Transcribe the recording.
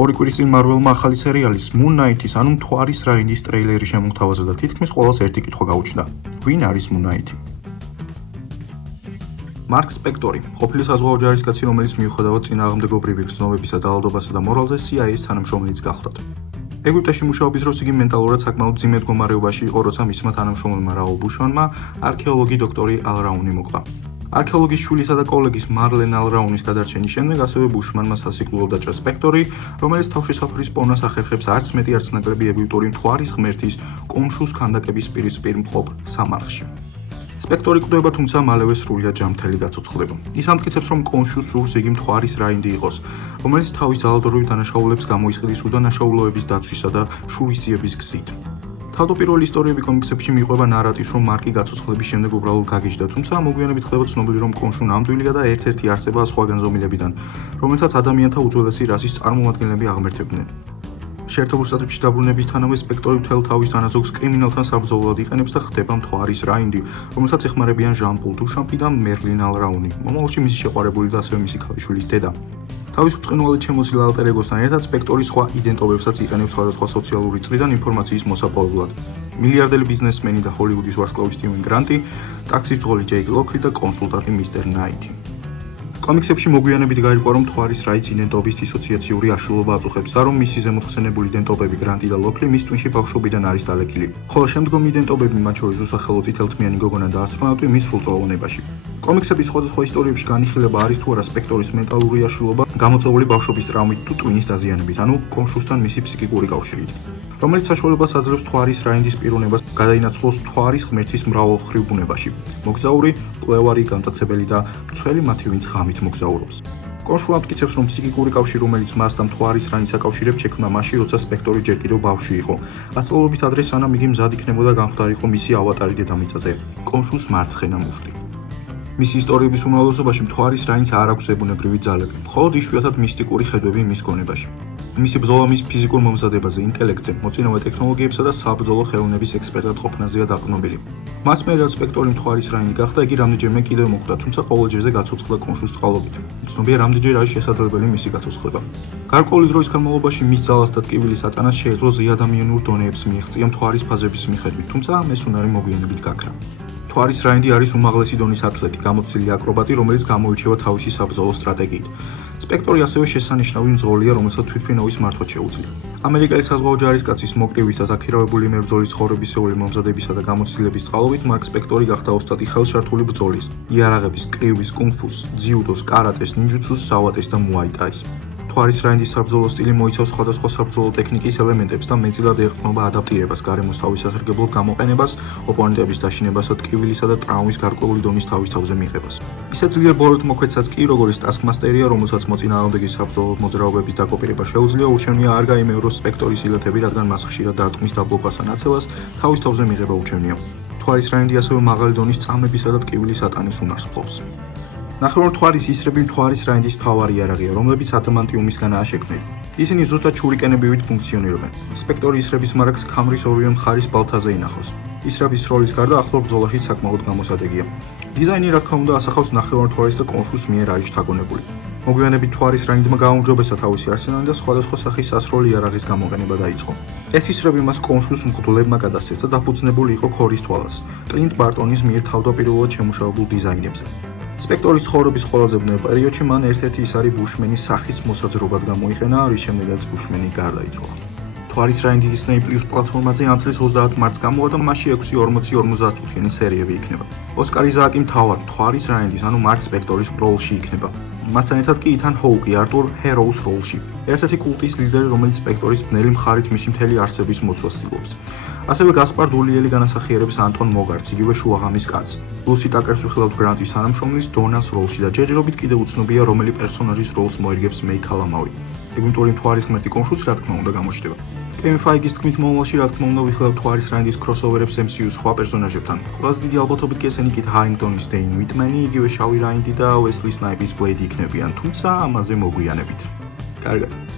ორი კვირის წინ მარველმა ახალი სერიალის Moon Knight-ის, ანუ მთვარის რაინდის ტრეილერი შემოგთავაზა და თითქმის ყველას ერთი კითხვა გაუჩნდა. ვინ არის Moon Knight? მარკ სპექტორი, ყოფილი საზღვაო ჯარისკაცი, რომელიც მიუხედავად წინააღმდეგობრივი გრძნობებისა, ძალადობასა და მორალზე CIA-ის თანამშრომლიც გახლდათ. ეგვიპტეში მუშაობის დროს იგი მენტალურად საკმაოდ ძიმე მდგომარეობაში იყო, როცა მისმა თანამშრომელმა რაულ ბუშმანმა არქეოლოგი დოქტორი ალ რაუნი მოკლა. არქეოლოგის შვილისა და კოლეგის მარლენ ალ რაუნის გადარჩენის შემდეგ ასევე ბუშმანმა სასიკვდილო დაჭრა სპექტორი, რომელიც თავშესაფრის პოვნას ახერხებს არც მეტი არც ნაკლები ეგვიპტური მთვარის ღმერთის კონშუს ქანდაკების პირისპირ მყოფ სამარხში. სპექტორი კვდება, თუმცა მალევე სრულიად ჯანმრთელი გაცოცხლდება. ის ამტკიცებს, რომ კონშუს სურს იგი მთვარის რაინდი იყოს, რომელიც თავის ძალადობრივ დანაშაულებს გამოისყიდის უდანაშაულოების დაცვისა და შურისძიების გზით. თავდაპირველი ისტორიები კომიქსებში მიყვება ნარატივს, რომ მარკი გაცოცხლების შემდეგ უბრალოდ გაგიჟდა, თუმცა მოგვიანებით ხდება ცნობილი, რომ კონშუ ნამდვილია და ერთ-ერთი არსებაა სხვა განზომილებიდან, რომელსაც ადამიანთა უძველესი რასის წარმომადგენლები აღმერთებდნენ. შეერთებულ შტატებში დაბრუნებისთანავე სპექტორი მთელ თავის თანაზოგს კრიმინალთან საბრძოლოდ იყენებს და ხდება მთვარის რაინდი, რომელსაც ეხმარებიან ჟან-პოლ დუშამპი და მერლინ ალ რაუნი, მომავალში მისი შეყვარებული და ასევე მისი ქალიშვილის დედა. თავის ბრწყინვალედ შემოსილ ალტერ ეგოსთან ერთად სპექტორი სხვა იდენტობებსაც იყენებს სხვადასხვა სოციალური წრიდან ინფორმაციის მოსაპოვებლად. მილიარდელი ბიზნესმენი და ჰოლივუდის ვარსკვლავი სტივენ გრანტი, ტაქსის მძღოლი ჯეიკ ლოქლი და კონსულტანტი მისტერ ნაითი. კომიქსებში მოგვიანებით გაირკვა, რომ მთვარის რაიც იდენტობის დისოციაციური აშლილობა აწუხებს და რომ მისი ზემოთხსენებული იდენტობები გრანტი და ლოქლი მის ტვინში ბავშვობიდან არის დალექილი, ხოლო შემდგომი იდენტობები, მათ შორის უსახელო წითელთმიანი გოგონა და ასტრონავტი მის სრულწლოვანებაში. კომიქსების სხვადასხვა ისტორიებში განიხილება არის თუ არა სპექტორის მენტალური აშლილობა გამოწვეული ბავშვობის ტრავმით თუ ტვინის დაზიანებით, ანუ კონშუსთან მისი ფსიქიკური კავშირით, რომელიც საშუალებას აძლევს მთვარის რაინდის პიროვნებას გადაინაცვლოს მთვარის ღმერთის მრავალმხრივ ბუნებაში. მოგზაური, მკვლევარი, განტაცებელი და მცველი მათი, ვინც ღამით მოგზაურობს. კონშუ ამტკიცებს, რომ ფსიქიკური კავშირი, რომელიც მას და მთვარის რაინდს აკავშირებს, შექმნა მაშინ, როცა სპექტორი ჯერ კიდევ ბავშვი იყო. აწლობით ადრე, სანამ იგი მზად იქნებოდა გამხდარიყო მისი ავატარი დედამიწაზე, კონშუს მარცხენა მუხტი. მისი ისტორიების უმრავლესობაში მთვარის რაინდს არ აქვს ზებუნებრივი ძალები, მხოლოდ იშვიათად მისტიკური ხედვები მის გონებაში. მისი ბრძოლა მის ფიზიკურ მომზადებაზე, ინტელექტზე, მოწინავე ტექნოლოგიებსა და საბრძოლო ხელოვნების ექსპერტად ყოფნაზეა დაყრდნობილი. მას მერე სპექტორი მთვარის რაინდი გახდა, იგი რამდენჯერმე კიდევ მოკვდა, თუმცა ყოველ ჯერზე გაცოცხლდა კონშუს წყალობით. ცნობია რამდენჯერ არის შესაძლებელი მისი გაცოცხლება. გარკვეული დროის განმავლობაში მის ძალას და ტკივილის ატანას შეეძლო ზეადამიანურ დონეებს მიაღწია მთვარის ფაზების მიხედვით, თუმცა ეს უნარი მოგვიანებით გაქრა. მთვარის რაინდი არის უმაღლესი დონის ათლეტი, გამოცდილი აკრობატი, რომელიც გამოირჩევა თავისი საბრძოლო სტრატეგიით. სპექტორი ასევე შესანიშნავი მძღოლია, რომელსაც თვითმფრინავის მართვა შეუძლია. ამერიკელი საზღვაო ჯარისკაცის მოკრივის და ზაქირავებული მებრძოლის ცხოვრებისეული მომზადებისა და გამოცდილების წყალობით მარკ სპექტორი გახდა ოსტატი ხელშართული ბრძოლის, იარაღების, კრივის, კუნგ-ფუს, ძიუდოს, კარატეს, ნინჯუცუს, სავატეს და მუაი-ტაის. მთვარის რაინდის საბრძოლო სტილი მოიცავს სხვადასხვა საბრძოლო ტექნიკის ელემენტებს და მეტწილად ეყრდნობა ადაპტირებას, გარემოს თავისასარგებლოდ გამოყენებას, ოპონენტების დაშინებას და ტკივილისა და ტრავმის გარკვეული დონის თავის-თავზე მიღებას. ისე ძლიერ ბოროტმოქმედსაც კი, როგორც ტასკმასტერია, რომელსაც მოწინააღმდეგის საბრძოლო მოძრაობების დაკოპირება შეუძლია, ურჩევნია არ გაიმეოროს სპექტორის ილეთები, რადგან მას ხშირად დარტყმის დაბლოკასა ნაცელას თავის-თავზე მიღება ურჩევნია. მთვარის რაინდი ასევე მაღალი დონის წამებისა და ტკივილის ატანის უნარს ფლობს. ნახევარმთვარის ისრები მთვარის რაინდის მთავარი იარაღია, რომლებიც ადამანტიუმისგანაა შექმნილი. ისინი ზუსტად შურიკენებივით ფუნქციონირებენ. სპექტორი ისრების მარაგს ქამრის ორივე მხარის ბალთაზე ინახავს. ისრების როლის გარდა ახლო ბრძოლაში საკმაოდ გამოსადეგია. დიზაინი, რა თქმა უნდა, ასახავს ნახევარმთვარის და კონშუს მიერ არის შთაგონებული. მოგვიანებით მთვარის რაინდმა გააუმჯობესა თავისი არსენალი და სხვადასხვა სახის სასროლი იარაღის გამოყენება დაიწყო. ეს ისრები მას კონშუს მღვდლებმა გადასცეს და დაფუძნებული იყო ქორის თვალას, კლინტ ბარტონის მიერ თავდაპირველად შემუშავებულ დიზაინებზე. სპექტორის ცხოვრების ყველაზე ბნელ პერიოდში მან ერთ-ერთი ის არის ბუშმენის სახის მოსაძრობად გამოიყენა, რის შემდეგაც ბუშმენი გარდაიცვალა. მთვარის რაინდი Disney+ პლატფორმაზე ამ წლის 30 მარტს გამოვა და მასში 6-40 წუთიანი სერიები იქნება. ოსკარი ზააკი მთავარ მთვარის რაინდის, ანუ მარკ სპექტორის როლში იქნება. მასთან ერთად კი ითან ჰოუკი არტურ ჰეროუს როლში. ერთ-ერთი კულტის ლიდერი, რომელიც სპექტორის ბნელი მხარით მისი მთელი არსების მოცვას ცდილობს. ასევე გასპარ დულიელი განასახიერებს ანტონ მოგარც, იგივე შუაღამის კაცს. ლუსი ტაკერს ვიხილავთ გრანტის თანამშრომლის დონას როლში და ჯერჯერობით კიდევ უცნობია, რომელი პერსონაჟის როლს მოერგებს მეი ქალამავი. ეგვიპტური მთვარის ღმერთი კონშუც, რა თქმა უნდა, გამოჩნდება. კევინ ფაიგის თქმით, მომავალში, რა თქმა უნდა, ვიხილავთ მთვარის რაინდის crossover-ებს MCU-ის სხვა პერსონაჟებთან. ყველაზე დიდი ალბათობით კი ესენი კით ჰარინგტონის დეინ უიტმენი, იგივე შავი რაინდი და უესლი სნაიპის ბლეიდი იქნებიან, თუმცა ამაზე მოგვიანებით. კარგად.